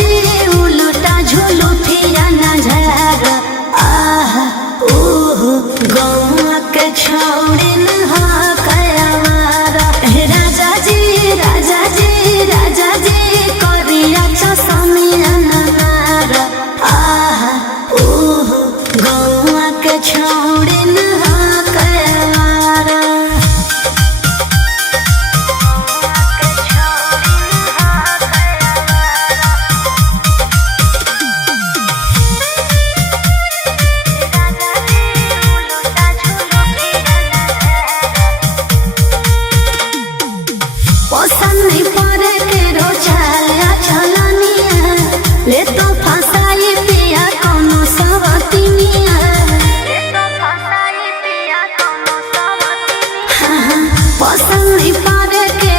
जी उलटा झुलू फिरा नजर आह ओह गौवा के छोड़िन हा कयावारा राजा जी राजा जी राजा जी करिया चसमिया नार आह ओह गौवा के छोड़िन हा कयावारा नहीं पड़े के रोचाया चलनिया ले तो फसाई पिया कोनो सवतिनिया पसंद नहीं पड़े